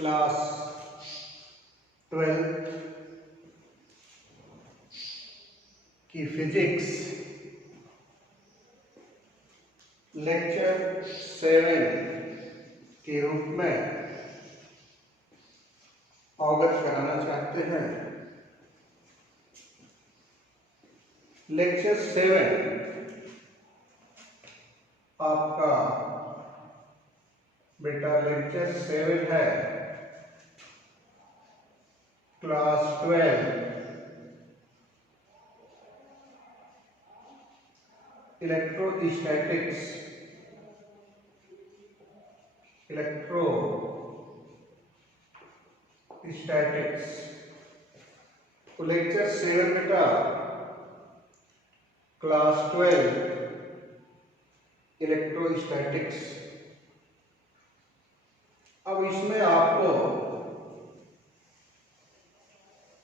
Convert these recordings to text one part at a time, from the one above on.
Class 12 की physics lecture 7 के रूप में अवगत कराना चाहते हैं। लेक्चर 7 आपका बेटा लेक्चर 7 है क्लास 12 इलेक्ट्रोस्टैटिक्स तो लेक्चर 7 बेटा क्लास 12 इलेक्ट्रोस्टैटिक्स। अब इसमें आपको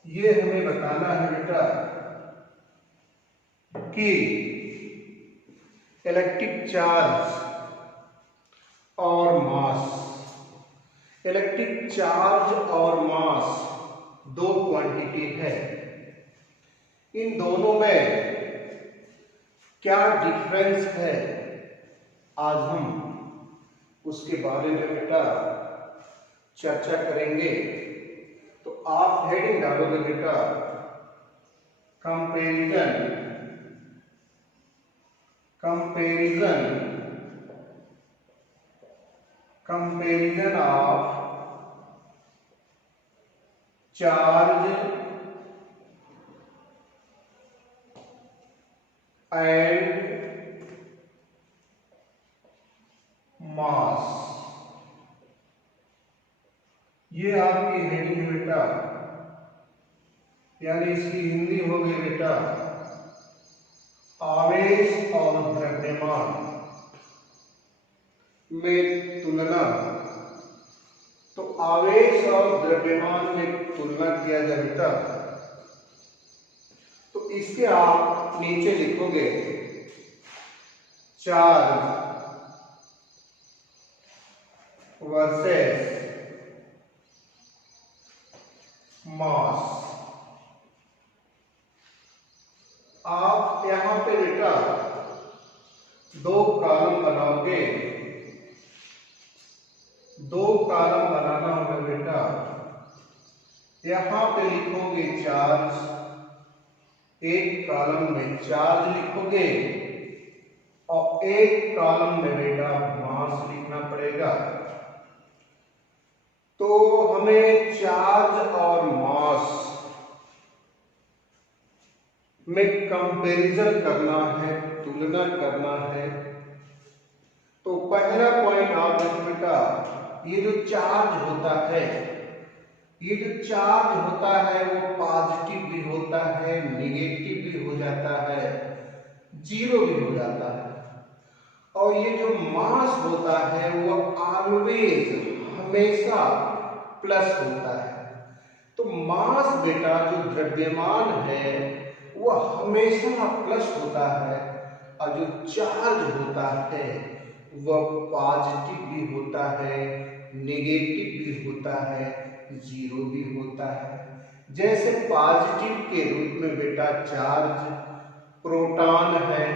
ये हमें बताना है बेटा कि इलेक्ट्रिक चार्ज और मास, इलेक्ट्रिक चार्ज और मास दो क्वांटिटी है। इन दोनों में क्या डिफरेंस है, आज हम उसके बारे में बेटा चर्चा करेंगे। तो आप हेडिंग डालोगे बेटा comparison of charge and mass. ये आपकी हेडिंग है बेटा, यानी इसकी हिंदी हो गई बेटा आवेश और द्रव्यमान में तुलना। तो आवेश और द्रव्यमान में तुलना किया जाए बेटा, तो इसके आप नीचे लिखोगे चार्ज वर्सेस मास। आप यहां पे बेटा दो कॉलम बनाओगे, दो कॉलम बनाना होगा बेटा। यहां पे लिखोगे चार्ज, एक कॉलम में चार्ज लिखोगे और एक कॉलम में बेटा मास लिखना पड़ेगा। तो हमें चार्ज और मास में कंपैरिजन करना है, तुलना करना है। तो पहला पॉइंट आप देखो बेटा, ये जो चार्ज होता है, ये जो चार्ज होता है वो पॉजिटिव भी होता है, निगेटिव भी हो जाता है, जीरो भी हो जाता है। और ये जो मास होता है वो ऑलवेज, हमेशा प्लस होता है। तो मास बेटा जो द्रव्यमान है वो हमेशा प्लस होता है, और जो चार्ज होता है वह पॉजिटिव भी होता है, नेगेटिव भी होता है, जीरो भी होता है। जैसे पॉजिटिव के रूप में बेटा चार्ज प्रोटॉन है,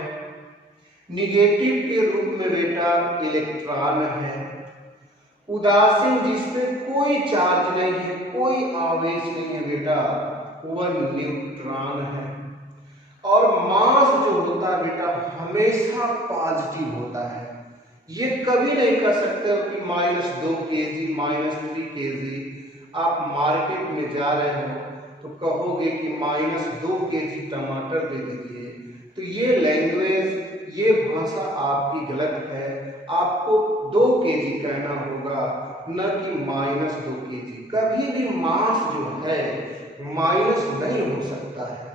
निगेटिव के रूप में बेटा इलेक्ट्रॉन है। उदासीन जिसमें कोई चार्ज नहीं है, कोई आवेश नहीं है बेटा, वह न्यूट्रॉन है। और मास जो होता है बेटा हमेशा पॉजिटिव होता है। ये कभी नहीं कह सकते हो कि -2 kg, -3 kg। आप मार्केट में जा रहे हो तो कहोगे कि -2 kg टमाटर दे दीजिए। तो ये लैंग्वेज, ये भाषा आपकी गलत है। आपको 2 kg कहना होगा, न कि -2 kg। कभी भी मास जो है माइनस नहीं हो सकता है।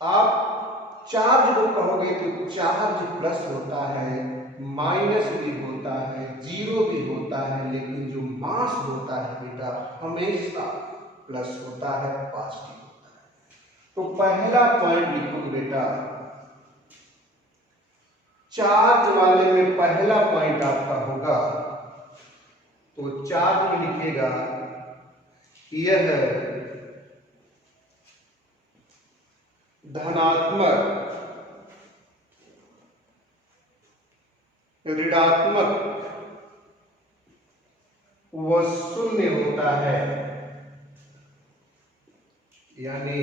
आप चार्ज को कहोगे तो चार्ज प्लस होता है, माइनस भी होता है, जीरो भी होता है, लेकिन जो मास होता है बेटा हमेशा प्लस होता है, पॉजिटिव होता है। तो पहला पॉइंट लिखो बेटा, चार्ज वाले में पहला पॉइंट आपका होगा, तो तो चार्ज में लिखेगा यह धनात्मक, ऋणात्मक व शून्य होता है, यानी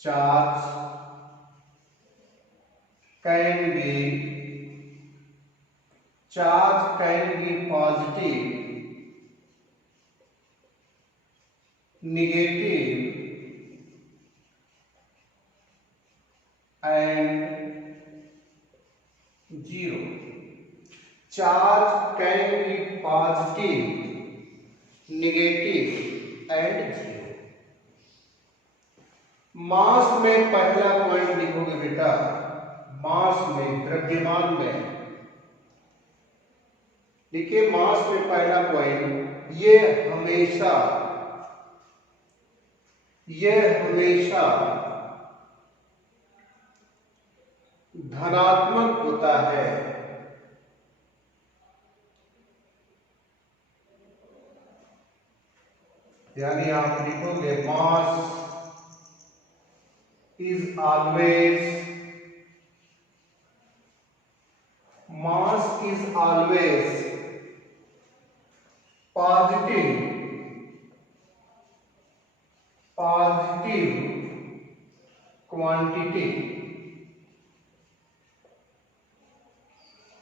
charge can be positive, negative and zero. Charge can be positive, negative and zero. Mass में पहला पॉइंट लिखोगे बेटा, मास में, द्रव्यमान में देखिए, मास में पहला पॉइंट, ये हमेशा धनात्मक होता है, यानी आप लिखोगे मास is always positive quantity.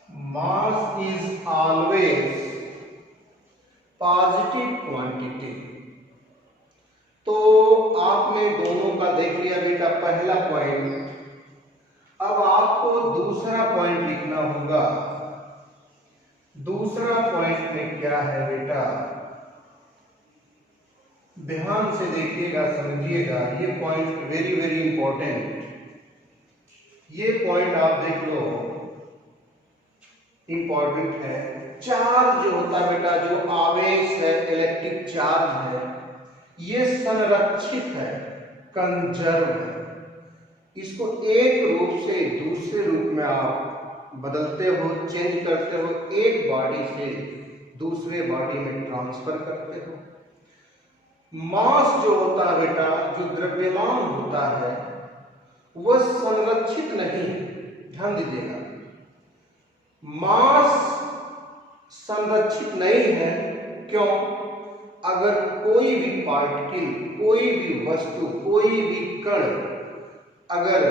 Mass is always positive quantity. तो आपने दोनों का देख लिया बेटा, पहला पॉइंट। अब आपको दूसरा पॉइंट लिखना होगा। दूसरा पॉइंट में क्या है बेटा, ध्यान से देखिएगा, समझिएगा, ये पॉइंट वेरी वेरी इंपॉर्टेंट। ये पॉइंट आप देख लो, इंपॉर्टेंट है। चार्ज जो होता है बेटा, जो आवेश है, इलेक्ट्रिक चार्ज है, ये संरक्षित है, कंजर्व है। इसको एक रूप से दूसरे रूप में आप बदलते हो, चेंज करते हो, एक बॉडी से दूसरे बॉडी में ट्रांसफर करते हो। मास जो होता है बेटा, जो द्रव्यमान होता है, वह संरक्षित नहीं, ध्यान दीजिएगा, मास संरक्षित नहीं है। क्यों? अगर कोई भी पार्टिकल, कोई भी वस्तु, कोई भी कण, अगर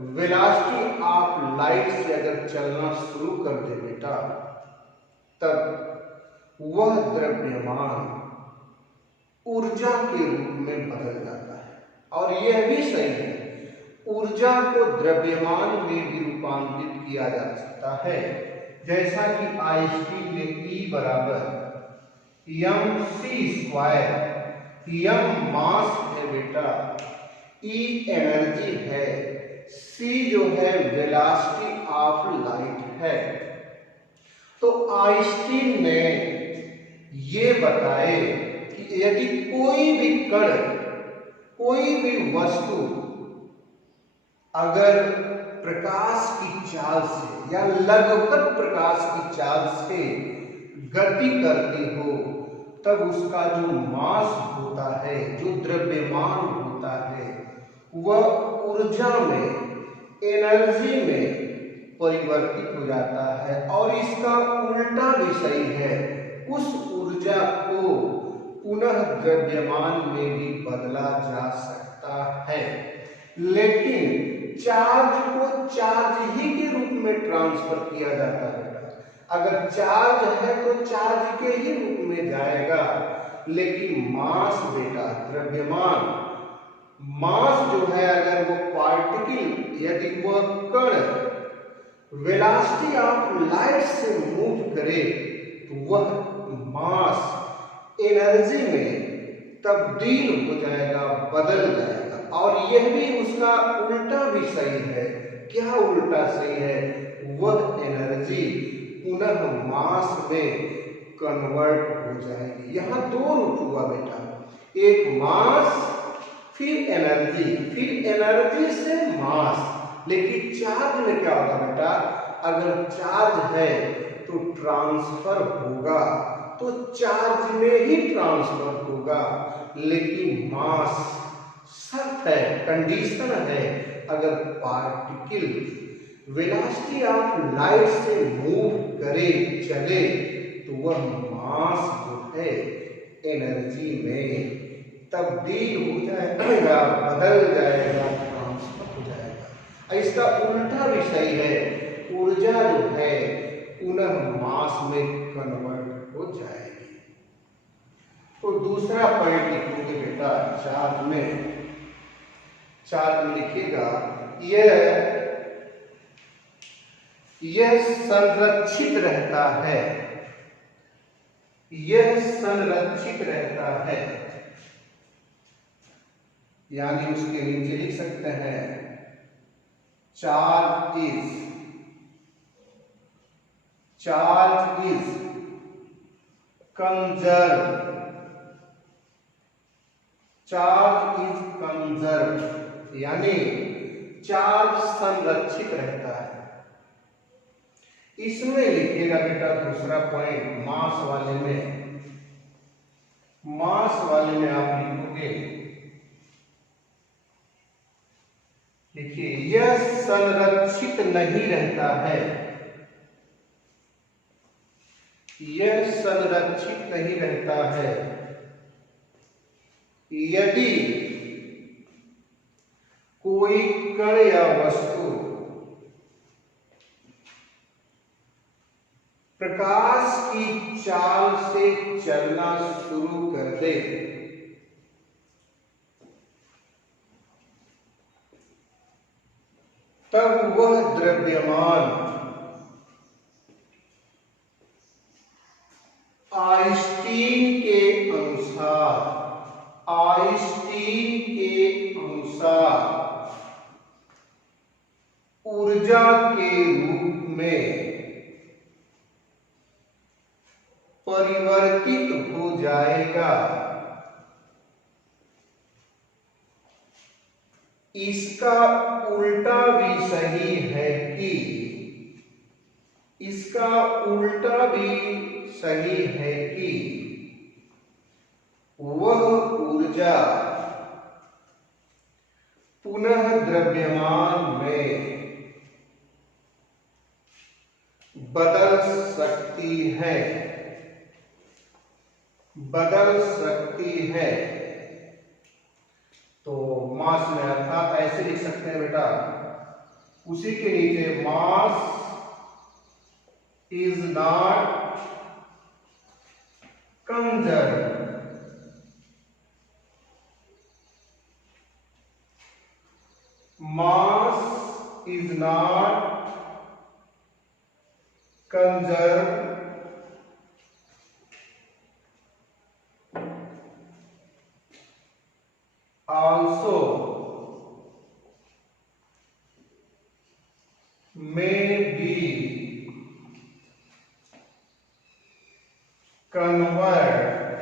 वेलोसिटी ऑफ लाइट से अगर चलना शुरू कर दे बेटा, तब वह द्रव्यमान ऊर्जा के रूप में बदल जाता है। और यह भी सही है, ऊर्जा को द्रव्यमान में भी रूपांतरित किया जा सकता है, जैसा कि आइंस्टीन ने E बराबर mc², m मास है बेटा, E एनर्जी है, c जो है वेलोसिटी ऑफ लाइट है। तो आइंस्टीन ने ये बताए कि यदि कोई भी कण, कोई भी वस्तु अगर प्रकाश की चाल से या लगभग प्रकाश की चाल से गति करती हो, तब उसका जो मास होता है, जो द्रव्यमान होता है, वह ऊर्जा में, एनर्जी में परिवर्तित हो जाता है। और इसका उल्टा भी सही है, उस ऊर्जा को पुनः द्रव्यमान में भी बदला जा सकता है। लेकिन चार्ज को चार्ज ही के रूप में ट्रांसफर किया जाता है। अगर चार्ज है तो चार्ज के ही रूप में जाएगा। लेकिन मास बेटा, द्रव्यमान, मास जो है, अगर वो पार्टिकल, यदि वह कण वेलोसिटी ऑफ लाइट से मूव करे, तो वह मास एनर्जी में तब्दील हो जाएगा, बदल जाएगा। और यह भी उसका उल्टा भी सही है। क्या उल्टा सही है? वह एनर्जी पुनः मास में कन्वर्ट हो जाएगी। यहाँ दो रूप हुआ बेटा, एक मास, फिर एनर्जी, फिर एनर्जी से मास। लेकिन चार्ज में क्या होगा बेटा, अगर चार्ज है तो तो ट्रांसफर होगा तो चार्ज में ही ट्रांसफर होगा, लेकिन मास शर्त है, कंडीशन है, अगर पार्टिकल वेलोसिटी ऑफ लाइट से मूव करे, चले, तो वह मास जो है एनर्जी में तब्दील हो जाएगा, बदल जाएगा, ट्रांसफर हो जाएगा। इसका उल्टा भी सही है, ऊर्जा जो है पुनः मास में कन्वर्ट हो जाएगी। तो दूसरा पॉइंट लिखोगे बेटा चार्ज में लिखिएगा, यह संरक्षित रहता है, यह संरक्षित रहता है, यानी उसके नीचे लिख सकते हैं charge is conserve, charge is conserve, यानी चार्ज संरक्षित रहता है। इसमें लिखिएगा बेटा दूसरा पॉइंट मास वाले में आप लिखोगे, देखिए यह संरक्षित नहीं रहता है, यह संरक्षित नहीं रहता है यदि कोई कण या वस्तु प्रकाश की चाल से चलना शुरू कर दे, तब वह द्रव्यमान आइंस्टीन के अनुसार ऊर्जा के रूप में परिवर्तित हो जाएगा। इसका उल्टा भी सही है कि वह ऊर्जा पुनः द्रव्यमान में बदल सकती है। तो मास में अर्थात ऐसे लिख सकते हैं बेटा, उसी के नीचे mass is not conserve, mass is not conserve also may be converted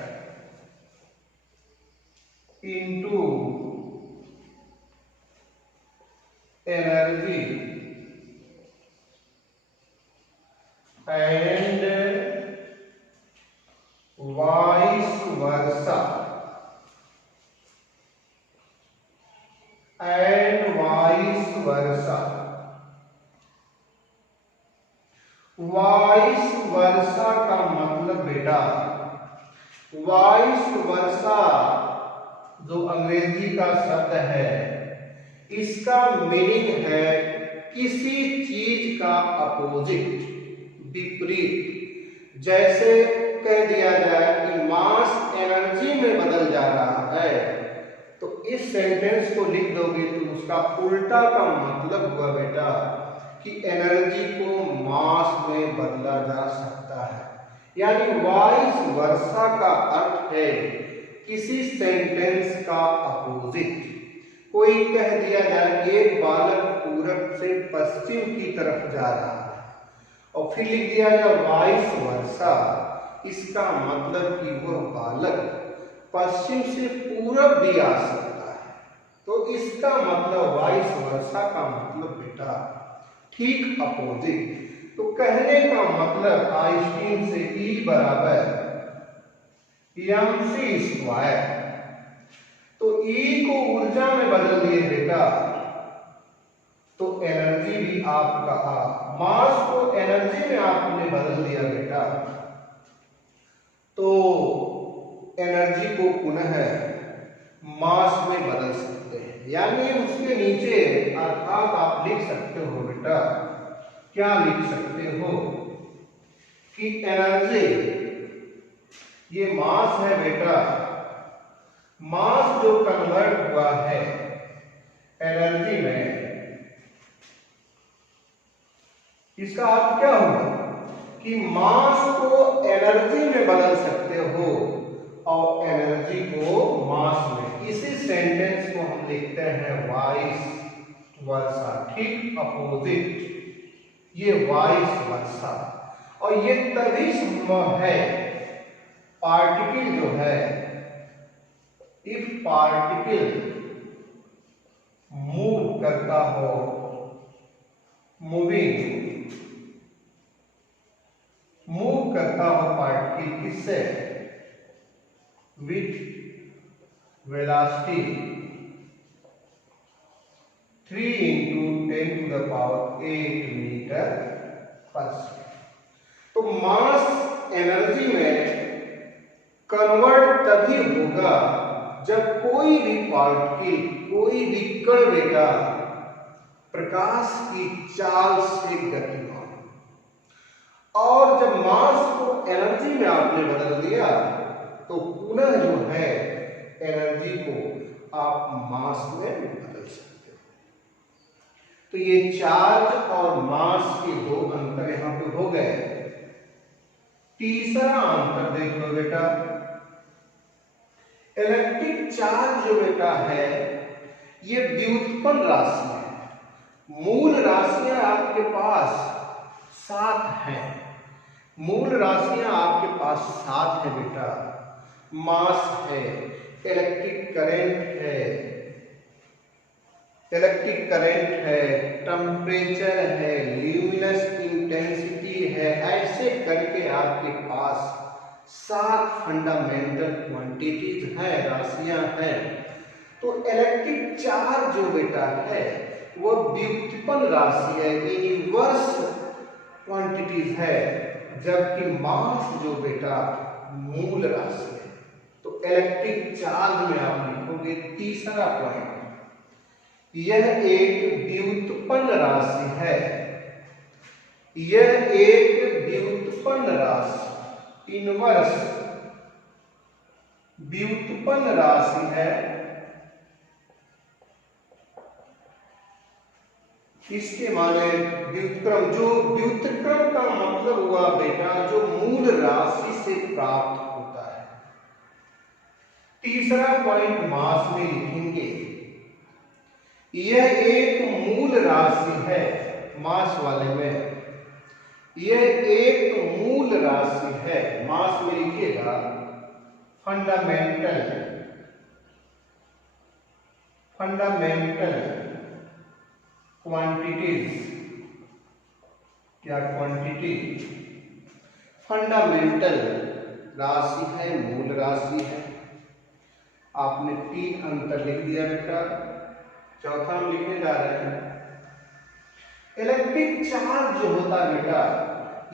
into energy and vice versa, vice versa का मतलब बेटा, वाइस वर्सा जो अंग्रेजी का शब्द है, इसका मीनिंग है किसी चीज का अपोजिट, विपरीत। जैसे कह दिया जाए कि मास एनर्जी में बदल जा रहा है, तो इस सेंटेंस को लिख दोगे तो उसका उल्टा का मतलब हुआ बेटा कि एनर्जी को मास में बदला जा सकता है। यानी वाइस वर्सा का अर्थ है किसी सेंटेंस का अपोजिट। कोई कह दिया जाए एक बालक पूरब से पश्चिम की तरफ जा रहा है और फिर लिख दिया जाए वाइस वर्सा, इसका मतलब कि वह बालक पश्चिम से पूरब भी आ सकता है। तो इसका मतलब वाइस वर्सा का मतलब बेटा ठीक अपोजिट। तो कहने का मतलब आइंस्टीन से E बराबर mc स्क्वायर। तो E को ऊर्जा में बदल दिए बेटा, तो एनर्जी भी आपका मास को एनर्जी में आपने बदल दिया बेटा, तो एनर्जी को पुनः मास में बदल सकते हैं। यानी उसके नीचे अर्थात आप लिख सकते हो बेटा, क्या लिख सकते हो कि एनर्जी, ये मास है बेटा, मास जो कन्वर्ट हुआ है एनर्जी में, इसका अर्थ क्या हुआ कि मास को एनर्जी में बदल सकते हो और एनर्जी को मास में। इसी सेंटेंस को हम लिखते हैं वाइस वर्सा, ठीक अपोजिट, ये वाइस वर्सा। और ये तभी संभव है, पार्टिकल जो है, इफ पार्टिकल मूव करता हो, मूव करता हो पार्टिकल किससे, विथ वेलोसिटी 3 × 10⁸ मीटर पर सेकेंड। तो मास एनर्जी में कन्वर्ट तभी होगा जब कोई भी पार्टिकल, कोई भी कण बेटा प्रकाश की चाल से गतिमान, और जब मास को एनर्जी में आपने बदल दिया तो पुनः जो है एनर्जी को आप मास में बदल सकते हो। तो ये चार्ज और मास के दो अंतर यहां पे हो गए। तीसरा अंतर देख लो बेटा, इलेक्ट्रिक चार्ज जो बेटा है ये व्युत्पन्न राशि है। मूल राशियां आपके पास 7 हैं, मूल राशियां आपके पास 7 है बेटा। मास है, इलेक्ट्रिक करंट है, टेम्परेचर है, ल्यूमिनस इंटेंसिटी है, ऐसे करके आपके पास 7 फंडामेंटल क्वांटिटीज हैं, राशियां हैं। तो इलेक्ट्रिक चार्ज जो बेटा है वो व्युत्पन्न राशि है, इनवर्स क्वांटिटीज है, जबकि मास जो बेटा मूल राशि है। तो इलेक्ट्रिक चार्ज में आप लिखोगे तीसरा पॉइंट, यह एक व्युत्पन्न राशि है, यह एक व्युत्पन्न राशि, इनवर्स व्युत्पन्न राशि है। इसके माने व्युत्क्रम, जो व्युत्क्रम का मतलब हुआ बेटा जो मूल राशि से प्राप्त होता है। तीसरा पॉइंट मास में लिखेंगे, यह एक मूल राशि है, मास वाले में यह एक मूल राशि है। मास में लिखिएगा फंडामेंटल क्वांटिटीज, क्या क्वांटिटी, फंडामेंटल राशि है, मूल राशि है। आपने 3 अंतर लिख दिया बेटा। चौथा हम लिखने जा रहे हैं, इलेक्ट्रिक चार्ज जो होता है बेटा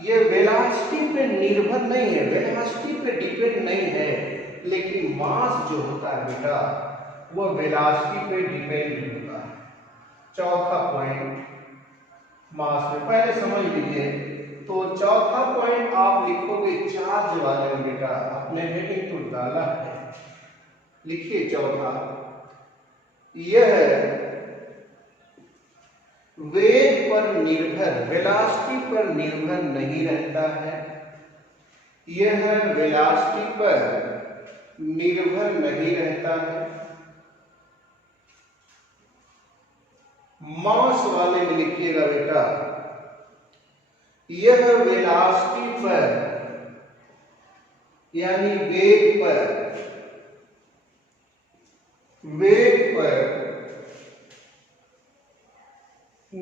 ये वेलोसिटी पे निर्भर नहीं है, वेलोसिटी पे डिपेंड नहीं है, लेकिन मास जो होता है बेटा वो वेलोसिटी पे डिपेंड होता है। चौथा पॉइंट मास में पहले समझ लीजिए। तो चौथा पॉइंट आप लिखोगे चार्ज वाले में बेटा, अपने हेडिंग तो डाला है, लिखिए चौथा, यह वेग पर निर्भर, वेलोसिटी पर निर्भर नहीं रहता है, यह वेलोसिटी पर निर्भर नहीं रहता है। मास वाले में लिखिएगा बेटा, यह वेलोसिटी पर यानी वेग पर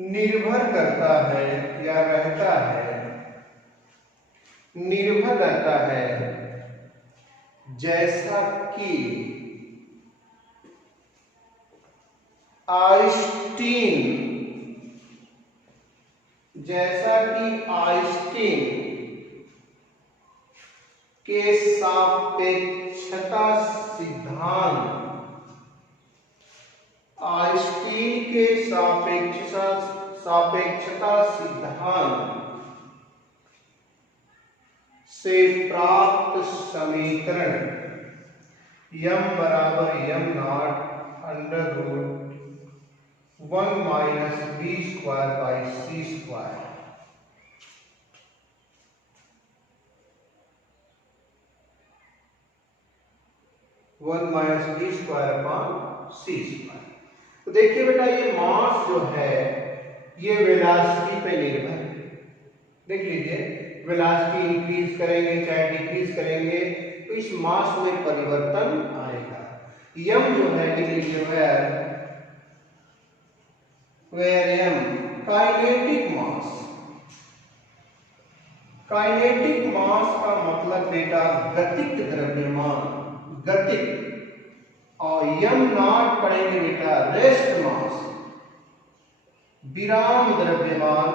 निर्भर करता है या रहता है, निर्भर रहता है, जैसा कि आइंस्टीन, जैसा कि आइंस्टीन के सापेक्षता सिद्धांत, आइंस्टीन के सापेक्षता सिद्धांत से प्राप्त समीकरण m बराबर m not under root 1 minus B square by C square, one minus B square upon C square. तो देखिए बेटा, ये मास जो है ये वेलोसिटी पे निर्भर है। देख लीजिए, वेलोसिटी इंक्रीज करेंगे चाहे डिक्रीज करेंगे तो इस मास में परिवर्तन आएगा। m जो है लिख लीजिए, where m kinetic mass, kinetic mass का मतलब बेटा गतिक द्रव्यमान, गतिक, और m नॉट पढ़ेंगे बेटा रेस्ट मास, विराम द्रव्यमान।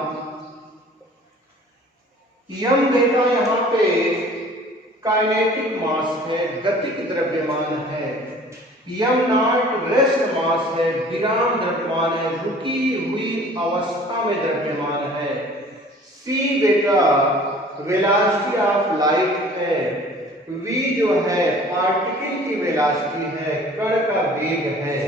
m बेटा यहाँ पे काइनेटिक मास है, गतिक द्रव्यमान है, m नॉट रेस्ट मास है, विराम द्रव्यमान है, रुकी हुई अवस्था में द्रव्यमान है। c बेटा वेलोसिटी ऑफ लाइट है, v जो है पार्टिकल की वेलोसिटी है, कण का वेग है।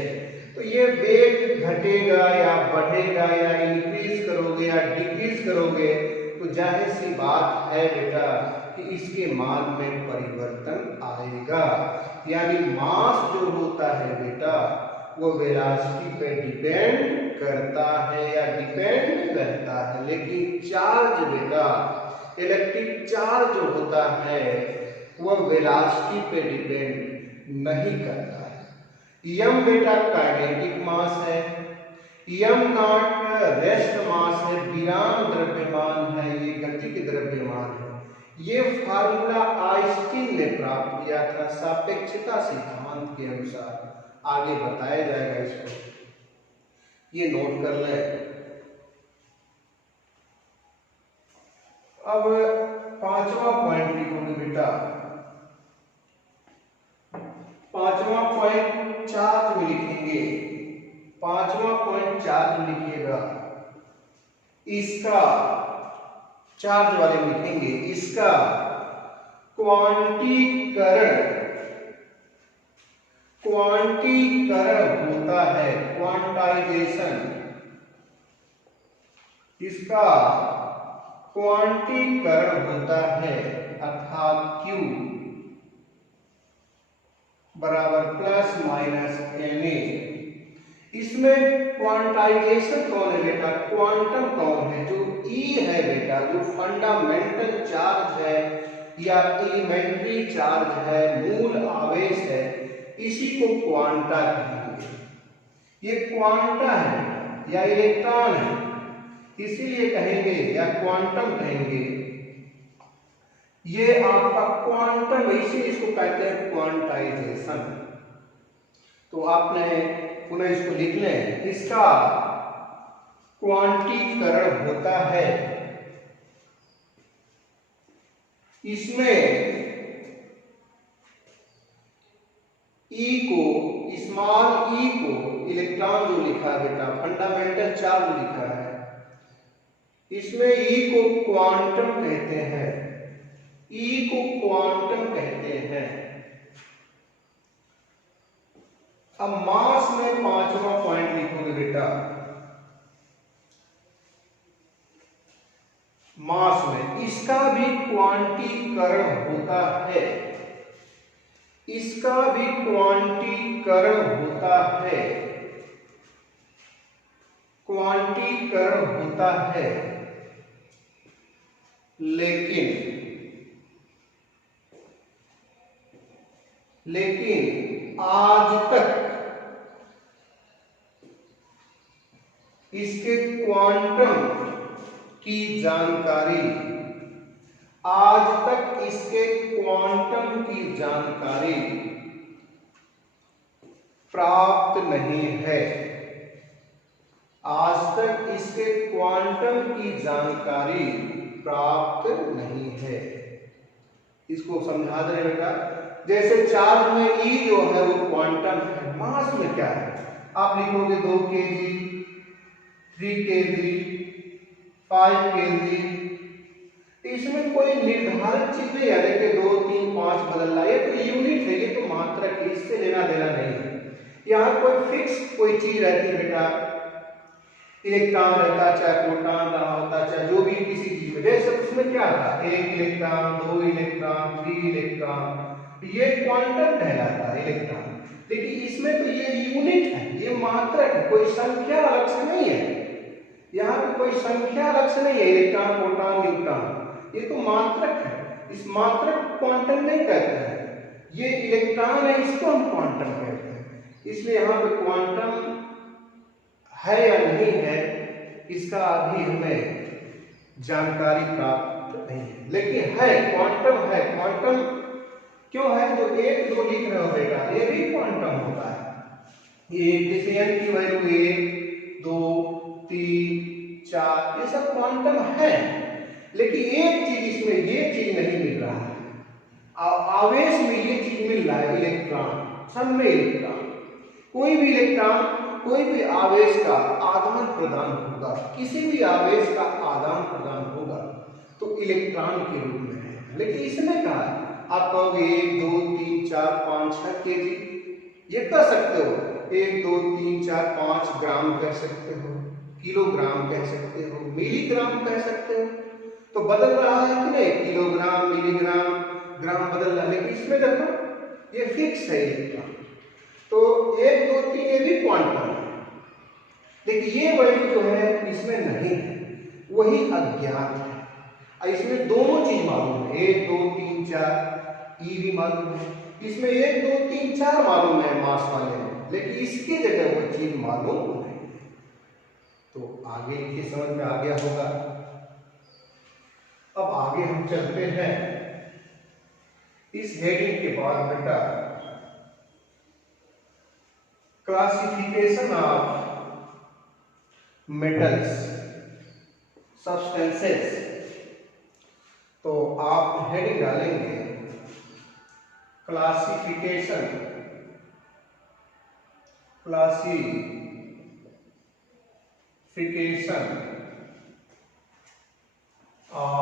तो ये वेग घटेगा या बढ़ेगा या इंक्रीज करोगे या डिक्रीज करोगे तो जाहिर सी बात है बेटा कि इसके मान में परिवर्तन आएगा। यानी मास जो होता है बेटा वो वेलोसिटी पे डिपेंड करता है या डिपेंड रहता है, लेकिन चार्ज बेटा, इलेक्ट्रिक चार्ज जो होता है वह वेलोसिटी पे डिपेंड नहीं करता है। m बेटा काइनेटिक मास है, m नॉट रेस्ट मास है, विराम द्रव्यमान है, ये गतिक द्रव्यमान है। ये फार्मूला आइंस्टीन ने प्राप्त किया था सापेक्षता सिद्धांत के अनुसार, आगे बताया जाएगा इसको, ये नोट कर लें। अब पांचवा पॉइंट लिखोगे बेटा, पांचवा पॉइंट चार्ज में लिखेंगे, पांचवा पॉइंट चार्ज में लिखिएगा, इसका चार्ज वाले में लिखेंगे, इसका क्वांटीकरण, क्वांटीकरण होता है, क्वांटाइजेशन, इसका क्वांटीकरण होता है, अर्थात Q बराबर प्लस माइनस Na। इसमें क्वांटाइजेशन कौन है बेटा, क्वांटम कौन है, जो E है बेटा, जो फंडामेंटल चार्ज है या एलिमेंट्री चार्ज है, मूल आवेश है, इसी को क्वांटा कहेंगे। ये क्वांटा है या इलेक्ट्रॉन है, इसीलिए कहेंगे या क्वांटम कहेंगे। ये आपका क्वांटम, इसीलिए इसको कहते हैं क्वांटाइजेशन। तो आपने पुनः इसको लिख लें, इसका क्वांटीकरण होता है, इसमें E को, स्मॉल e को, इलेक्ट्रॉन जो लिखा है बेटा, फंडामेंटल चार्ज लिखा है, इसमें E को क्वांटम कहते हैं, E को क्वांटम कहते हैं। अब मास में पांचवा पॉइंट लिखोगे बेटा, मास में इसका भी क्वांटीकरण होता है, इसका भी क्वांटीकरण होता है, क्वांटीकरण होता है, लेकिन आज तक इसके क्वांटम की जानकारी, आज तक इसके क्वांटम की जानकारी प्राप्त नहीं है। आज तक इसके क्वांटम की जानकारी प्राप्त नहीं है। इसको समझा दे बेटा। जैसे चार्ज में ई जो है वो क्वांटम है, मास में क्या है आप लिखोगे 2 kg, 3 kg, 5 kg। इसमें कोई निर्धारित चीज नहीं है, देखिए 2, 3, 5 बदल रहा है, ये तो यूनिट है, ये तो मात्रक है, इससे लेना देना नहीं है। यहाँ कोई फिक्स कोई चीज रहती है बेटा, इलेक्ट्रॉन रहता है, चाहे प्रोटॉन रहा होता, चाहे जो भी किसी चीज में, जैसे उसमें क्या था 1 इलेक्ट्रॉन, 2 इलेक्ट्रॉन, 3 इलेक्ट्रॉन, ये क्वांटम कहलाता है इलेक्ट्रॉन। लेकिन इसमें तो ये यूनिट है, ये मात्रक है, कोई संख्या अलग से नहीं है। यहाँ पे कोई संख्या अलग से नहीं है, इलेक्ट्रॉन, प्रोटॉन, न्यूट्रॉन, ये तो मात्रक है। इस मात्रक क्वांटम नहीं कहते हैं, ये इलेक्ट्रॉन है, इसको हम क्वांटम कहते हैं। इसलिए यहाँ पे क्वांटम है या नहीं है इसका अभी हमें जानकारी प्राप्त नहीं है, लेकिन है, क्वांटम है। क्वांटम क्यों है? जो 1, 2 लिख रहे हो बेटा, ये भी क्वांटम होता है। ये जैसे n की वैल्यू 1, 2, 3, 4, ये सब क्वांटम है। लेकिन एक चीज इसमें ये चीज नहीं मिल रहा है, आवेश में ये चीज मिल रहा है, इलेक्ट्रॉन, सब में इलेक्ट्रॉन। कोई भी इलेक्ट्रॉन, कोई भी आवेश का आदान प्रदान होगा, किसी भी आवेश का आदान प्रदान होगा तो इलेक्ट्रॉन के रूप में है। लेकिन इसमें कहा आप कहोगे 1, 2, 3, 4, 5, 6 kg, ये कह सकते हो, 1, 2, 3, 4, 5 ग्राम कह सकते हो, किलोग्राम कह सकते हो, मिलीग्राम कह सकते हो। तो बदल रहा है कि नहीं, किलोग्राम, मिलीग्राम, ग्राम बदल रहा है। लेकिन इसमें देखो ये फिक्स है इलेक्ट्रॉन, तो 1, 2, 3 ये भी क्वांटम है, लेकिन ये वैल्यू जो है इसमें नहीं है, वही अज्ञात है। इसमें दोनों चीज मालूम है, 1, 2, 3, 4 ई भी मालूम है, इसमें 1, 2, 3, 4 मालूम है मास वाले में, लेकिन इसकी जगह वो चीज मालूम नहीं है। तो आगे की समझ में आ गया होगा। अब आगे हम चलते हैं। इस हेडिंग के बाद बेटा क्लासिफिकेशन ऑफ मेटल्स, सब्सटेंसेस। तो आप हेडिंग डालेंगे classification, of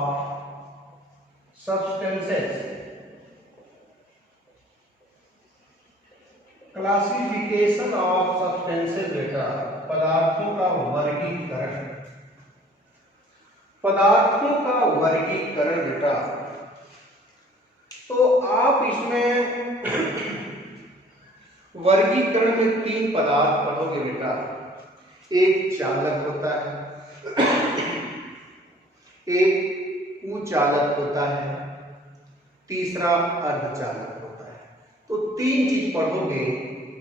substances. Classification of substances बेटा पदार्थों का वर्गीकरण, पदार्थों का वर्गीकरण बेटा। तो आप इसमें वर्गीकरण में 3 पदार्थ पढ़ोगे बेटा। एक चालक होता है, एक कुचालक होता है, तीसरा अर्धचालक होता है। तो 3 चीज पढ़ोगे।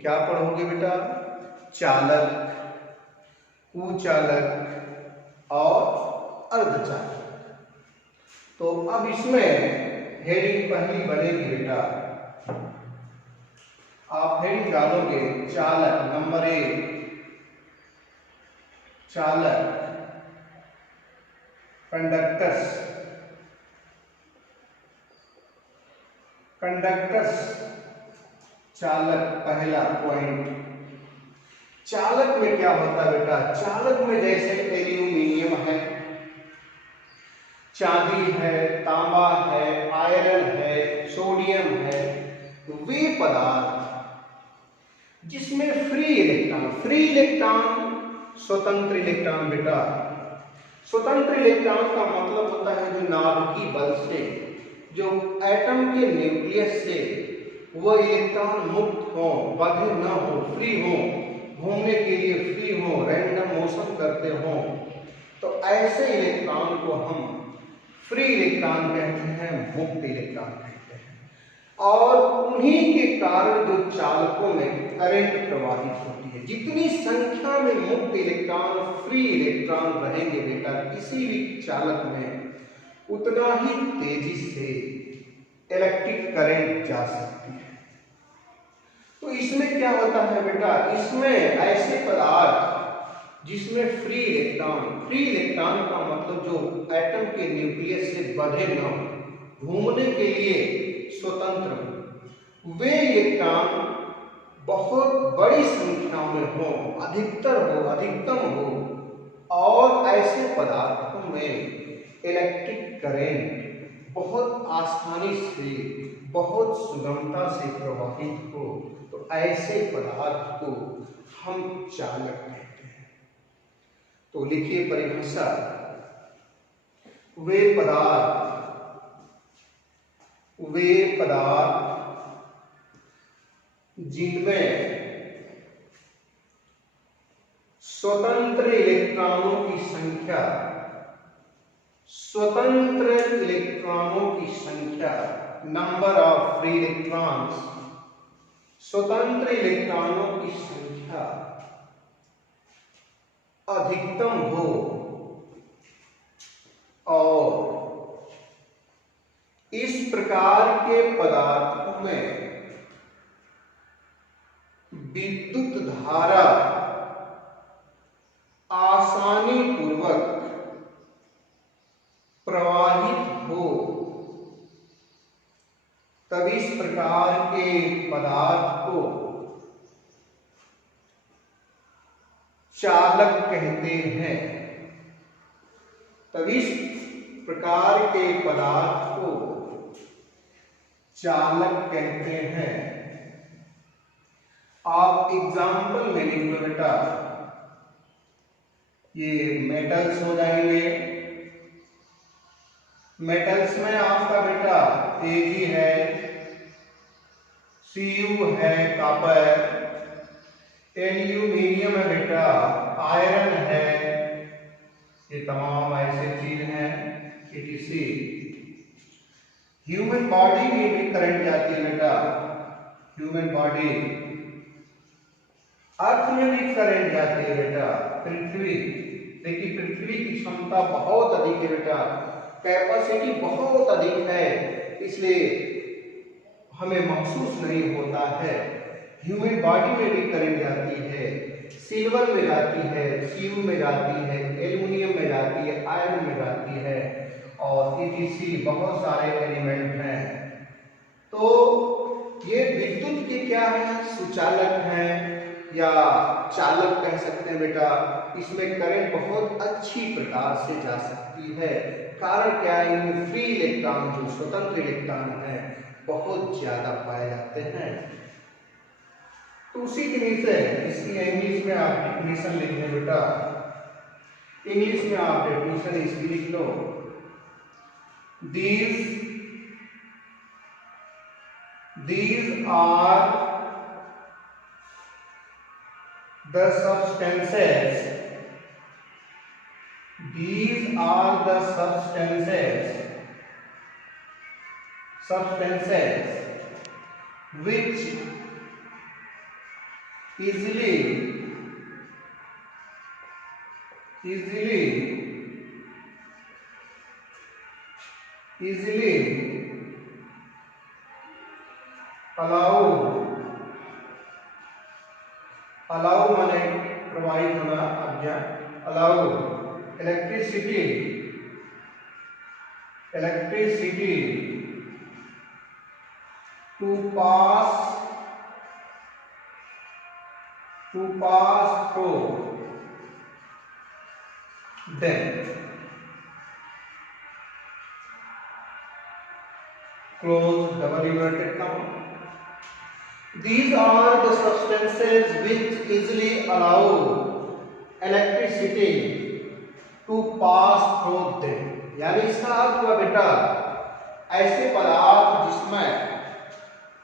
क्या पढ़ोगे बेटा? चालक, कुचालक और अर्धचालक। तो अब इसमें हेडिंग पहली बनेगी बेटा, आप हेडिंग डालोगे चालक, नंबर 1 चालक, कंडक्टर्स, चालक पहला पॉइंट। चालक में क्या होता है बेटा? चालक में जैसे एल्यूमिनियम है, चांदी है, तांबा है, आयरन है, सोडियम है, वे पदार्थ जिसमें फ्री इलेक्ट्रॉन, स्वतंत्र इलेक्ट्रॉन बेटा। स्वतंत्र इलेक्ट्रॉन का मतलब होता है जो नाभिकीय बल से, जो एटम के न्यूक्लियस से वो इलेक्ट्रॉन मुक्त हो, बंधे न हो, फ्री हो, घूमने के लिए फ्री हो, रैंडम मोशन करते हो, तो ऐसे इलेक्ट्रॉन को हम फ्री इलेक्ट्रॉन कहते हैं, मुक्त इलेक्ट्रॉन कहते हैं। और उन्हीं के कारण जो चालकों में करंट प्रवाहित होती है। जितनी संख्या में मुक्त इलेक्ट्रॉन, फ्री इलेक्ट्रॉन रहेंगे बेटा किसी भी चालक में, उतना ही तेजी से इलेक्ट्रिक करंट जा सकती है। तो इसमें क्या होता है बेटा, इसमें ऐसे पदार्थ जिसमें फ्री इलेक्ट्रॉन का मतलब जो एटम के न्यूक्लियस से बंधे न हो, घूमने के लिए स्वतंत्र हो, वे इलेक्ट्रॉन बहुत बड़ी संख्या में हो, अधिकतम हो, और ऐसे पदार्थों में इलेक्ट्रिक करंट बहुत आसानी से, बहुत सुगमता से प्रवाहित हो, तो ऐसे पदार्थ को हम चालक कहते हैं। तो लिखिए परिभाषा, वे पदार्थ जिनमें स्वतंत्र इलेक्ट्रॉनों की संख्या, नंबर ऑफ फ्री इलेक्ट्रॉन्स, स्वतंत्र इलेक्ट्रॉनों की संख्या अधिकतम हो और इस प्रकार के पदार्थों में विद्युत धारा आसानी पूर्वक प्रवाहित हो, तब इस प्रकार के पदार्थ को चालक कहते हैं। तब इस प्रकार के पदार्थ को चालक कहते हैं। आप एग्जाम्पल में लिख लो बेटा, ये मेटल्स हो जाएंगे। मेटल्स में आपका बेटा Ag है, Cu है कॉपर, एल्यूमिनियम है बेटा, आयरन है, ये तमाम ऐसे चीज हैं etc। ह्यूमन बॉडी में भी करंट जाती है बेटा, ह्यूमन बॉडी, अर्थ में भी करंट जाती है बेटा, पृथ्वी, देखिए पृथ्वी की क्षमता बहुत अधिक है बेटा, कैपेसिटी बहुत अधिक है, इसलिए हमें महसूस नहीं होता है। ह्यूमन बॉडी में भी करंट जाती है, सिल्वर में जाती है, Cu में जाती है, एल्युमिनियम में जाती है, आयरन में जाती है, और etc बहुत सारे एलिमेंट हैं। तो ये विद्युत के क्या है, सुचालक हैं या चालक कह सकते हैं बेटा। इसमें करंट बहुत अच्छी प्रकार से जा सकती है। कारण क्या है, इनमें फ्री इलेक्ट्रॉन, जो स्वतंत्र इलेक्ट्रॉन है, बहुत ज्यादा पाए जाते हैं। तो उसी के नीचे इसकी इंग्लिश में आप डेफिनेशन लिख लें बेटा, इंग्लिश में आप डेफिनेशन इसकी लिख लो, these are the substances, which easily allow माने प्रवाहित होना, आज्ञा, allow electricity to pass through them, close double inverted comma. These are the substances which easily allow electricity to pass through them। यानी इसका अर्थ हुआ बेटा, ऐसे पदार्थ जिसमें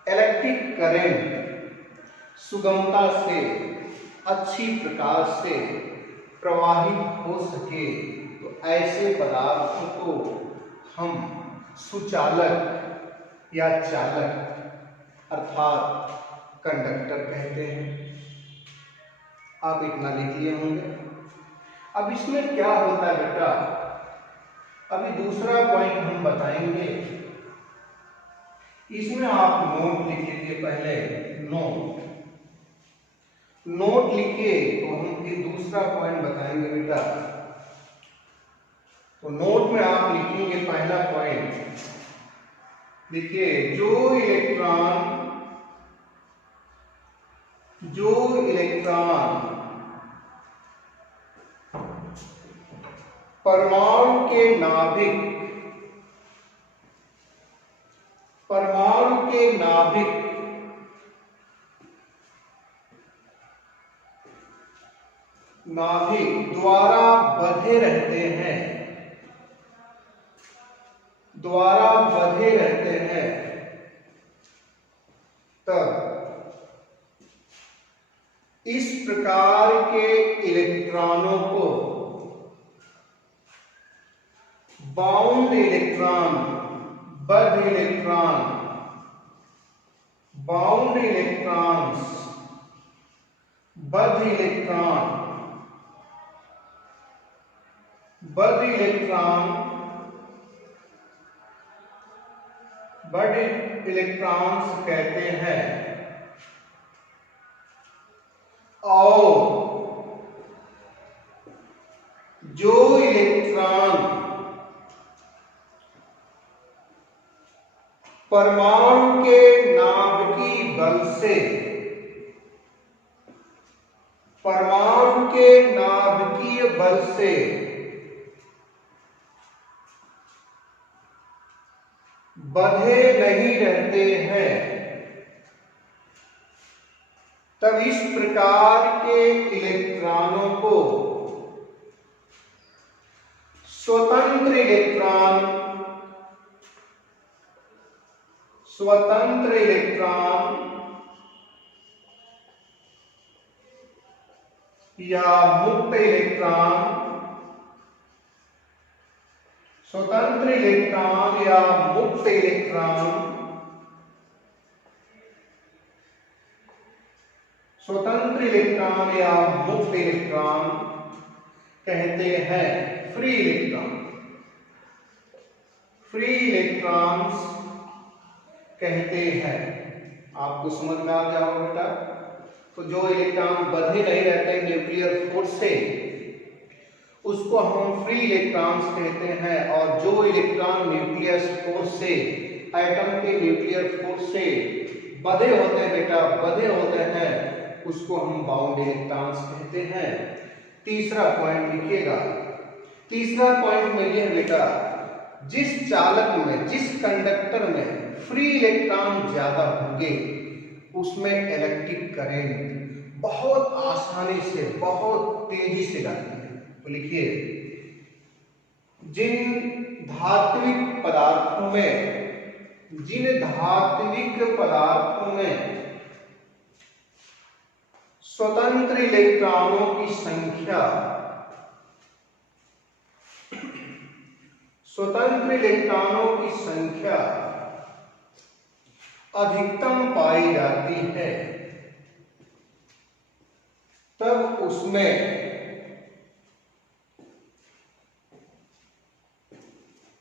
इलेक्ट्रिक करंट सुगमता से, अच्छी प्रकार से प्रवाहित हो सके, तो ऐसे पदार्थों को हम सुचालक या चालक अर्थात कंडक्टर कहते हैं। आप इतना लिख लिए होंगे। अब इसमें क्या होता है बेटा, अभी दूसरा पॉइंट हम बताएंगे। इसमें आप नोट लिख लीजिए, पहले नोट लिखिए तो हम फिर दूसरा पॉइंट बताएंगे बेटा। तो नोट में आप लिखेंगे पहला पॉइंट, देखिए जो इलेक्ट्रॉन परमाणु के नाभिक द्वारा बंधे रहते हैं तब इस प्रकार के इलेक्ट्रॉनों को बाउंड इलेक्ट्रॉन, बद्ध इलेक्ट्रॉन, बाउंड इलेक्ट्रॉन्स, बद्ध इलेक्ट्रॉन्स कहते हैं। और जो इलेक्ट्रॉन परमाणु के नाभिकीय बल से बंधे नहीं रहते हैं तब इस प्रकार के इलेक्ट्रॉनों को स्वतंत्र इलेक्ट्रॉन या मुक्त इलेक्ट्रॉन, स्वतंत्र इलेक्ट्रॉन या मुक्त इलेक्ट्रॉन कहते हैं। फ्री इलेक्ट्रॉन्स कहते हैं। आपको समझ में आ गया होगा बेटा। तो जो इलेक्ट्रॉन बंधे नहीं रहते न्यूक्लियर फोर्स से, उसको हम फ्री इलेक्ट्रॉन्स कहते हैं। और जो इलेक्ट्रॉन न्यूक्लियर फोर्स से, एटम के न्यूक्लियर फोर्स से बंधे होते हैं बेटा, बंधे होते हैं, उसको हम बाउंड इलेक्ट्रॉन्स कहते हैं। तीसरा पॉइंट लिखिएगा। तीसरा पॉइंट में यह बेटा, जिस चालक में, जिस कंडक्टर में फ्री इलेक्ट्रॉन ज्यादा होंगे उसमें इलेक्ट्रिक करंट बहुत आसानी से, बहुत तेजी से जाती है। तो लिखिए, जिन धात्विक पदार्थों में स्वतंत्र इलेक्ट्रॉनों की संख्या अधिकतम पाई जाती है, तब उसमें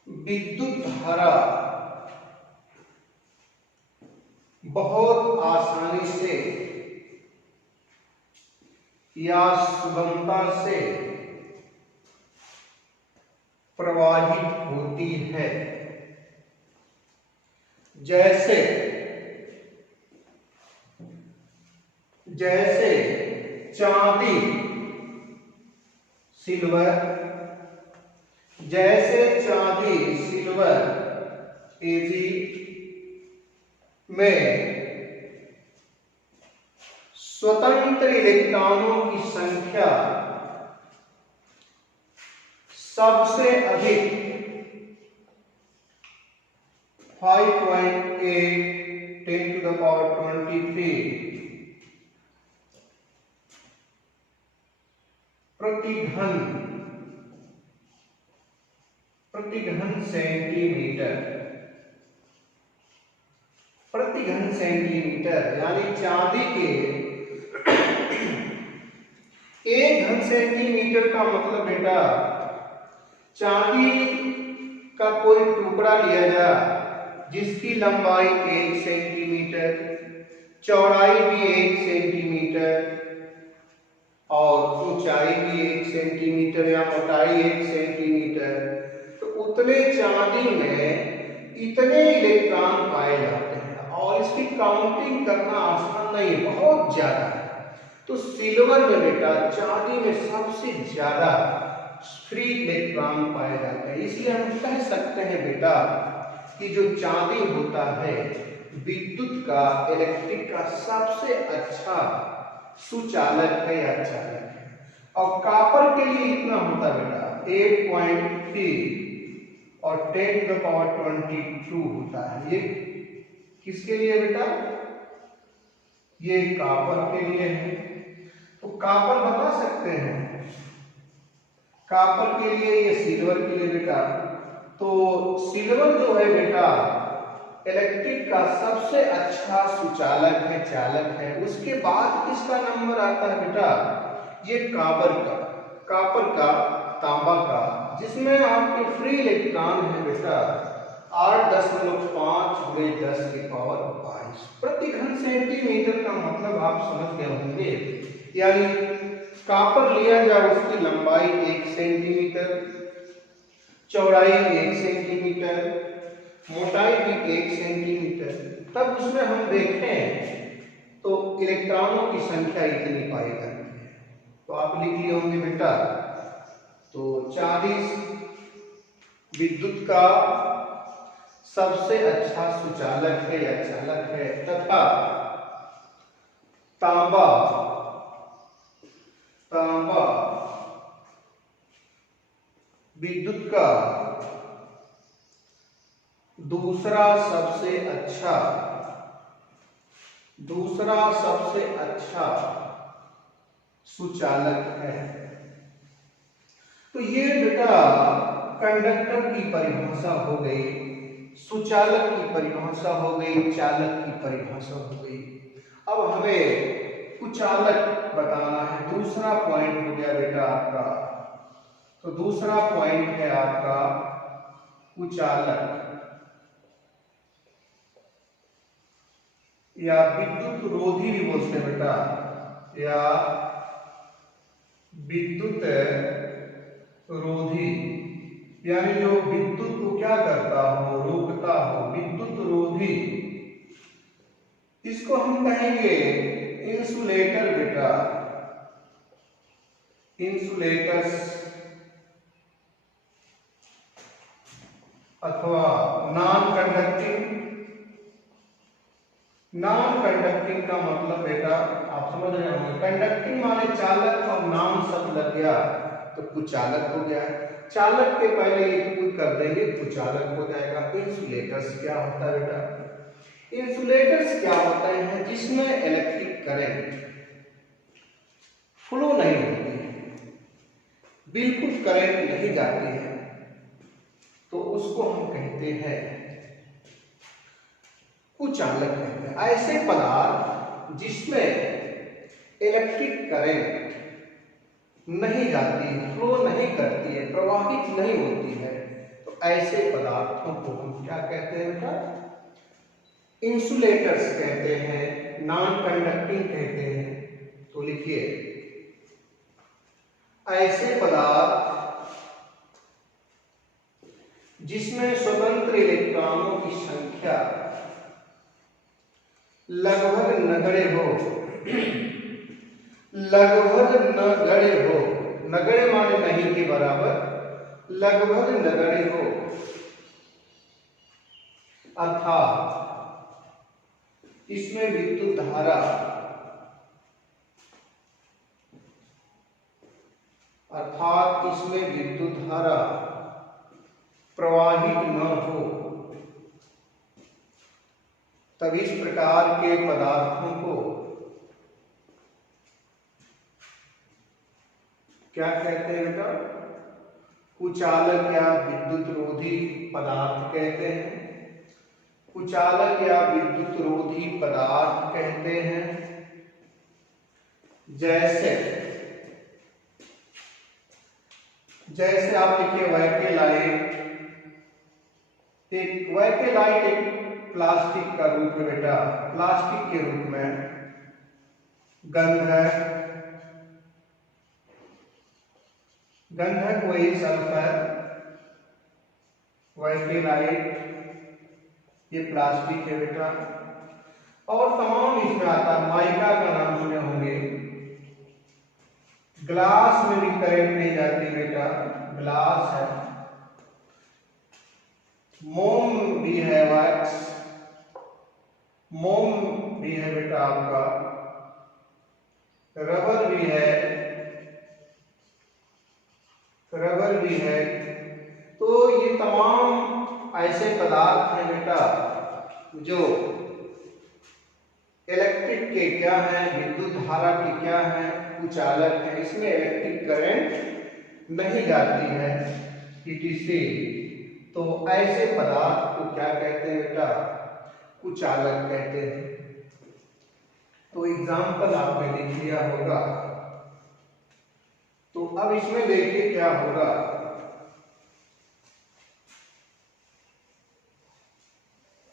विद्युत धारा बहुत आसानी से या सुगमता से प्रवाहित होती है। जैसे चांदी, सिल्वर, एजी में स्वतंत्र इलेक्ट्रॉनों की संख्या सबसे अधिक 5.8 10⁻23 प्रति घन सेंटीमीटर प्रति घन सेंटीमीटर, यानी चांदी के 1 घन सेंटीमीटर का मतलब बेटा चांदी का कोई टुकड़ा लिया जाए जिसकी लंबाई 1 सेंटीमीटर, चौड़ाई भी 1 सेंटीमीटर और ऊंचाई भी 1 सेंटीमीटर या मोटाई 1 सेंटीमीटर, तो उतने चांदी में इतने इलेक्ट्रॉन पाए जाते हैं और इसकी काउंटिंग करना आसान नहीं है, बहुत ज्यादा है। तो सिल्वर में बेटा चांदी में सबसे ज्यादा फ्री इलेक्ट्रॉन पाए जाते हैं, इसलिए हम कह सकते हैं बेटा कि जो चांदी होता है विद्युत का, इलेक्ट्रिक का सबसे अच्छा सुचालक है या चालक है। और कॉपर के लिए इतना होता है बेटा 8.3 और 10⁻22 होता है। ये किसके लिए बेटा? ये कॉपर के लिए है। तो कॉपर बता सकते हैं, कॉपर के लिए, ये सिल्वर के लिए बेटा। तो सिल्वर जो है बेटा इलेक्ट्रिक का सबसे अच्छा सुचालक है, चालक है। उसके बाद किसका नंबर आता है बेटा? ये कॉपर का, तांबा का, जिसमें आपके फ्री इलेक्ट्रॉन है बेटा 8.5 × 10⁻22 प्रति घन सेंटीमीटर का मतलब आप समझ गए होंगे। यानी कॉपर लिया जाए, उसकी लंबाई 1 सेंटीमीटर, चौड़ाई 1 सेंटीमीटर, मोटाई भी 1 सेंटीमीटर, तब उसमें हम देखें तो इलेक्ट्रॉनों की संख्या इतनी पाई जाती है। तो आप लिख लिए होंगे बेटा। तो चांदी विद्युत का सबसे अच्छा सुचालक है या चालक है, तथा तांबा विद्युत का दूसरा सबसे अच्छा सुचालक है। तो ये बेटा कंडक्टर की परिभाषा हो गई, सुचालक की परिभाषा हो गई, चालक की परिभाषा हो गई। अब हमें कुचालक बताना है। दूसरा पॉइंट हो गया बेटा आपका। तो दूसरा पॉइंट है आपका कुचालक या विद्युत रोधी भी बोलते हैं बेटा, या विद्युत रोधी, यानी जो विद्युत को क्या करता हो, रोकता हो, विद्युत रोधी। इसको हम कहेंगे इंसुलेटर बेटा, इंसुलेटर्स अथवा नॉन कंडक्टिंग का मतलब बेटा आप समझ रहे होंगे। कंडक्टिंग माने चालक और नाम सब लग गया तो कुचालक हो गया। चालक के पहले एक कुछ कर देंगे, कुचालक हो जाएगा। इंसुलेटर्स क्या होता है बेटा? इंसुलेटर्स क्या होता है? जिसमें इलेक्ट्रिक करंट फ्लो नहीं होती है, बिल्कुल करंट नहीं जाती है, तो उसको हम कहते हैं कुचालक कहते हैं। ऐसे पदार्थ जिसमें इलेक्ट्रिक करंट नहीं जाती, फ्लो नहीं करती है, प्रवाहित नहीं होती है, तो ऐसे पदार्थों को हम क्या कहते हैं बेटा? इंसुलेटर्स कहते हैं, नॉन कंडक्टिंग कहते हैं। तो लिखिए, ऐसे पदार्थ जिसमें स्वतंत्र इलेक्ट्रॉनों की संख्या लगभग नगण्य हो, नगण्य माने नहीं के बराबर, लगभग नगण्य हो, अर्थात इसमें विद्युत धारा प्रवाहित न हो, तब इस प्रकार के पदार्थों को क्या कहते हैं बेटा? कुचालक या विद्युत रोधी पदार्थ कहते हैं। कुचालक या विद्युत रोधी पदार्थ कहते हैं। जैसे आप देखिए वैकेलाइट एक प्लास्टिक का रूप है बेटा, प्लास्टिक के रूप में गंधक वही सल्फर, वैकेलाइट ये प्लास्टिक है बेटा। और तमाम इसमें आता है, माइका का नाम सुने होंगे। ग्लास में भी करंट नहीं जाती बेटा, ग्लास है। मोम भी है, वैक्स मोम भी है बेटा आपका, रबर भी है। तो ये तमाम ऐसे पदार्थ हैं बेटा जो इलेक्ट्रिक के क्या हैं, विद्युत धारा के क्या हैं, कुचालक है। इसमें इलेक्ट्रिक करंट नहीं जाती है इसे। तो ऐसे पदार्थ को क्या कहते हैं बेटा, कुचालक कहते हैं। तो एग्जाम्पल आपने लिख लिया होगा। तो अब इसमें देखिए क्या होगा,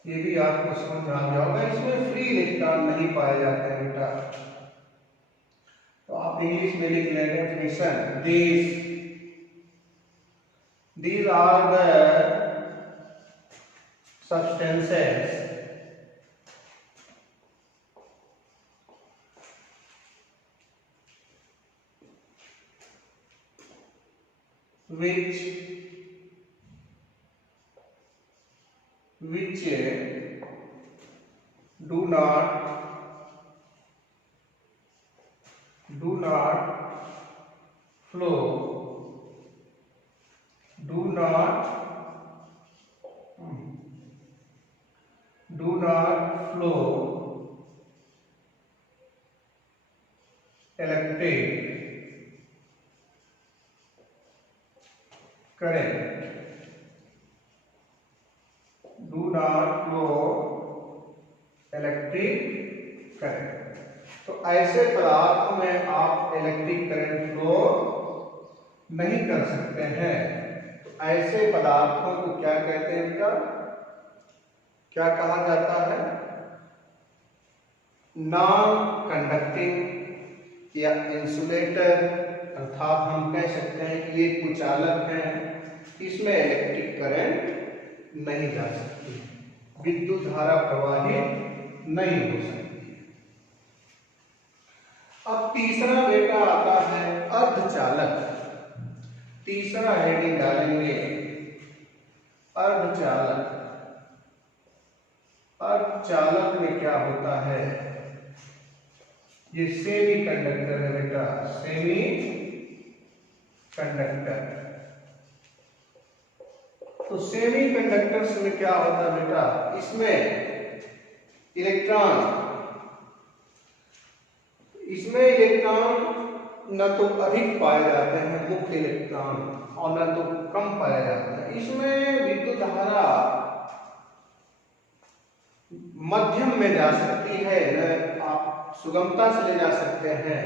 ये भी आपको समझ आ गया होगा। इसमें फ्री इलेक्ट्रॉन नहीं पाए जाते हैं बेटा। तो आप इंग्लिश में लिख लेंगे definition, these are the substances which do not flow electric current, do not flow electric current. तो ऐसे पदार्थों में आप इलेक्ट्रिक करंट फ्लो नहीं कर सकते हैं। तो ऐसे पदार्थों को क्या कहते हैं बेटा, क्या कहा जाता है, नॉन कंडक्टिंग या इंसुलेटर। अर्थात हम कह सकते हैं कि ये कुचालक है, इसमें इलेक्ट्रिक करंट नहीं जा सकती, विद्युत धारा प्रवाहित नहीं हो सकती। अब तीसरा बेटा आता है अर्धचालक। तीसरा हेडिंग डालेंगे अर्धचालक। अर्धचालक में क्या होता है, ये सेमी कंडक्टर है बेटा, सेमी कंडक्टर। तो सेमी कंडक्टर्स में क्या होता है बेटा, इसमें इलेक्ट्रॉन न तो अधिक पाए जाते हैं मुख्य इलेक्ट्रॉन, और न तो कम पाया जाता है। इसमें विद्युत धारा मध्यम में जा सकती है, आप सुगमता से ले जा सकते हैं,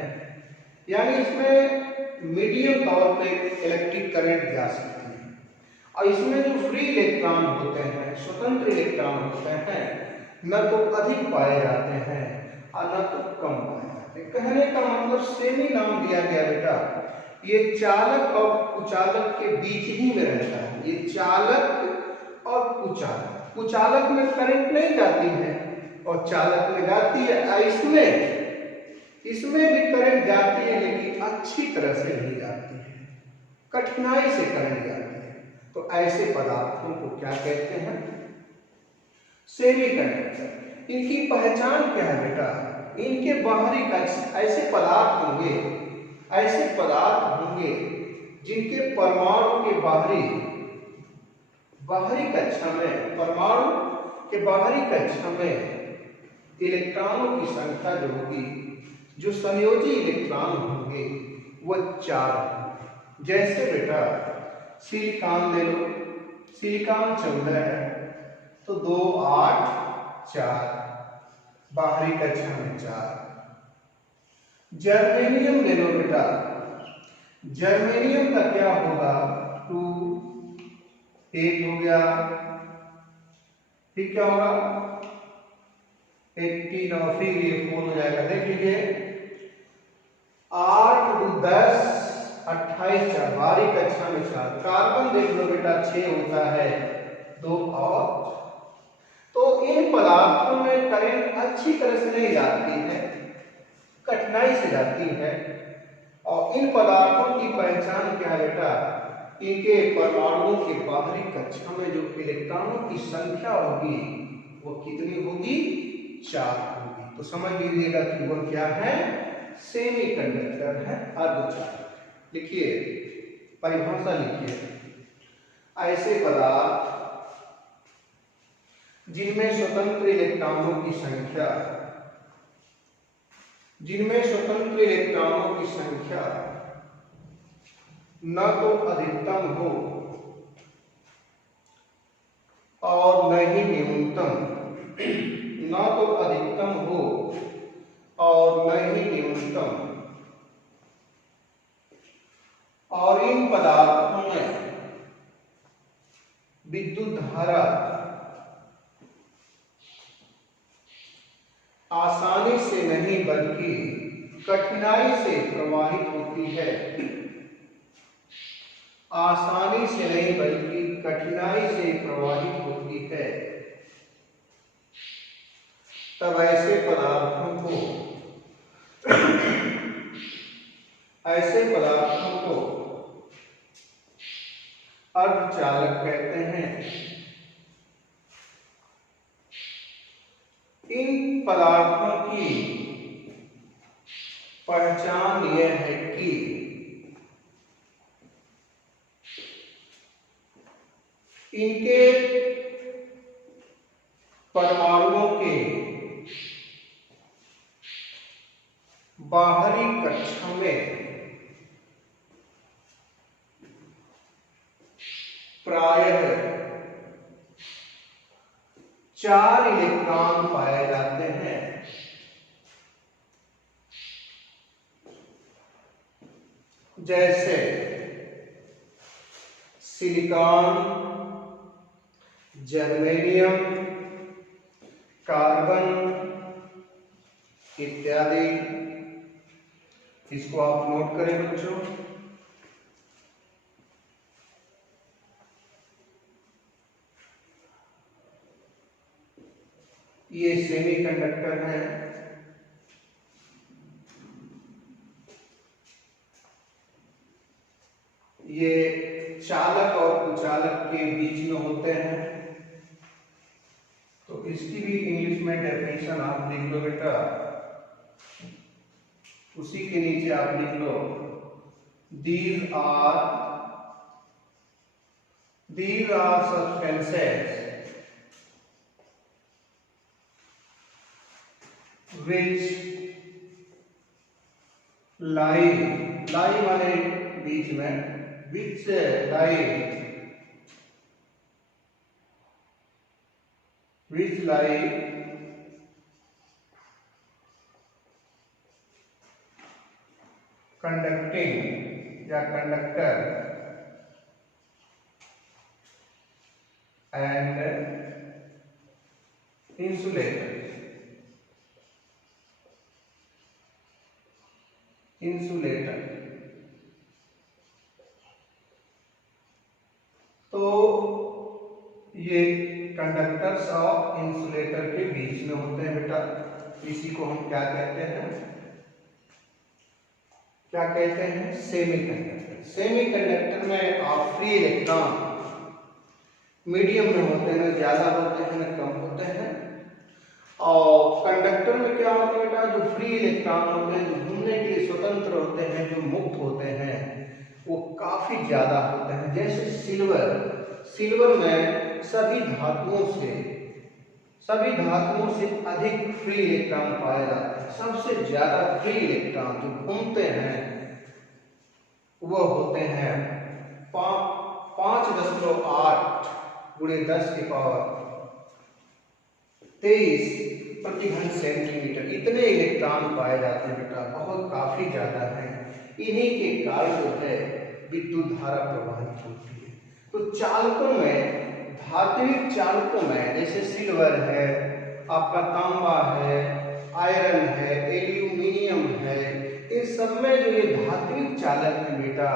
यानी इसमें मीडियम तौर पे इलेक्ट्रिक करंट जा सकती है। और इसमें जो फ्री इलेक्ट्रॉन होते हैं, स्वतंत्र इलेक्ट्रॉन होते हैं, न तो अधिक पाए जाते हैं और न तो कम पाए जाते हैं। कहने का मतलब सेमी नाम दिया गया बेटा, ये चालक और कुचालक के बीच ही में रहता है। ये चालक और कुचालक, कुचालक में करंट नहीं जाती है और चालक में जाती है। इसमें भी करंट जाती है, लेकिन अच्छी तरह से नहीं जाती है, कठिनाई से करंट जाती है। तो ऐसे पदार्थों को क्या कहते हैं, सेमी कंडक्टर। इनकी पहचान क्या है बेटा, इनके बाहरी कक्ष ऐसे पदार्थ होंगे जिनके परमाणु के बाहरी कक्षा में, परमाणु के बाहरी कक्षा में इलेक्ट्रॉनों की संख्या जो होगी, जो संयोजी इलेक्ट्रॉन होंगे, वह 4 होंगे। जैसे बेटा सिलिकॉन ले लो, सिलिकॉन 14 है, तो 2 8 4, बाहरी कक्षा में 4। जर्मेनियम ले लो बेटा, जर्मेनियम का क्या होगा, 2 8 हो गया, फिर क्या होगा 18 और फिर ये 4 हो जाएगा। देख लीजिए 8 2 10 28 4, बाहरी कक्षा में 4। कार्बन देख लो बेटा 6 होता है, 2 और। तो इन पदार्थों में करंट अच्छी तरह से नहीं जाती है, कठिनाई से जाती है। और इन पदार्थों की पहचान क्या है बेटा, इनके परमाणुओं के बाहरी कक्षा में जो इलेक्ट्रॉनों की संख्या होगी वो कितनी होगी, 4 होगी। तो समझ लीजिएगा कि वह क्या है, सेमीकंडक्टर है, अर्धचालक। लिखिए परिभाषा लिखिए, ऐसे पदार्थ जिनमें स्वतंत्र इलेक्ट्रॉनों की संख्या, जिनमें स्वतंत्र इलेक्ट्रॉनों की संख्या न तो अधिकतम हो और न ही न्यूनतम, न तो अधिकतम हो और न ही न्यूनतम, और इन पदार्थों में विद्युत धारा आसानी से नहीं बल्कि कठिनाई से प्रवाहित होती है, आसानी से नहीं बल्कि कठिनाई से प्रवाहित होती है, तब ऐसे पदार्थों को अर्धचालक कहते हैं। इन पदार्थों की पहचान यह है कि इनके परमाणुओं के बाहरी कक्षा में प्रायः 4 इलेक्ट्रॉन पाए जाते हैं। जैसे सिलिकॉन, जर्मेनियम, कार्बन इत्यादि। इसको आप नोट करें बच्चों। ये सेमीकंडक्टर है, ये चालक और कुचालक के बीच में होते हैं। तो इसकी भी इंग्लिश में डेफिनेशन आप लिख लो बेटा, उसी के नीचे आप लिख लो, these are substances which lie माने बीच में, which lie conducting या कंडक्टर and insulator। तो ये कंडक्टर्स और इंसुलेटर के बीच में होते हैं बेटा। इसी को हम क्या कहते हैं, सेमीकंडक्टर। सेमीकंडक्टर में आप फ्री इलेक्ट्रॉन मीडियम में होते हैं, न ज्यादा होते हैं न कम होते हैं। और कंडक्टर में क्या होता है बेटा, जो फ्री इलेक्ट्रॉन होते हैं, जो घूमने के लिए स्वतंत्र होते हैं, जो मुक्त होते हैं, वो काफी ज्यादा होते हैं। जैसे सिल्वर में सभी धातुओं से अधिक फ्री इलेक्ट्रॉन पाए जाते हैं। सबसे ज्यादा फ्री इलेक्ट्रॉन जो घूमते हैं वो होते हैं 5.8 × 10⁻⁸ 23 प्रति घन सेंटीमीटर इतने इलेक्ट्रॉन पाए जाते हैं बेटा, बहुत काफी ज्यादा है। इन्हीं के कारण जो है विद्युत धारा प्रवाहित होती है। तो चालकों में, धात्विक चालकों में जैसे सिल्वर है, आपका तांबा है, आयरन है, एल्यूमिनियम है, इन सब में जो ये धात्विक चालक है बेटा,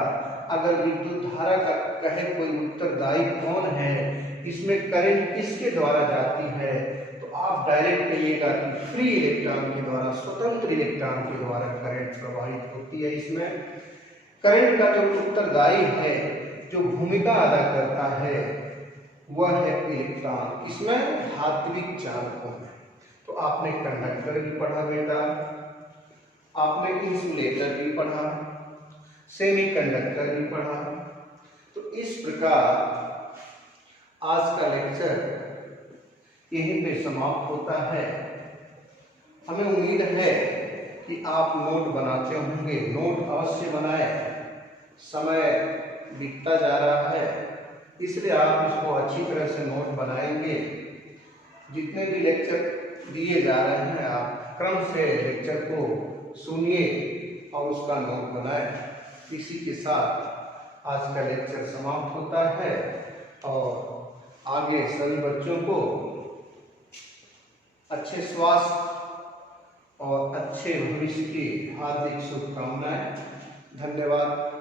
अगर विद्युत धारा का कहे कोई उत्तरदायी कौन है, इसमें करंट किसके द्वारा जाती है, तो आप डायरेक्ट कहिएगा कि फ्री इलेक्ट्रॉन के द्वारा, स्वतंत्र इलेक्ट्रॉन के द्वारा करंट प्रवाहित होती है। इसमें करंट का जो उत्तरदायी है, जो भूमिका अदा करता है, वह है इलेक्ट्रॉन। इसमें धात्विक चालकों में तो आपने कंडक्टर भी पढ़ा बेटा, आपने इंसुलेटर भी पढ़ा, सेमीकंडक्टर भी पढ़ा। तो इस प्रकार आज का लेक्चर यहीं पे समाप्त होता है। हमें उम्मीद है कि आप नोट बनाते होंगे, नोट अवश्य बनाएं। समय बीतता जा रहा है, इसलिए आप इसको अच्छी तरह से नोट बनाएंगे। जितने भी लेक्चर दिए जा रहे हैं, आप क्रम से लेक्चर को सुनिए और उसका नोट बनाएं। इसी के साथ आज का लेक्चर समाप्त होता है और आगे सभी बच्चों को अच्छे स्वास्थ्य और अच्छे भविष्य की हार्दिक शुभकामनाएं। धन्यवाद।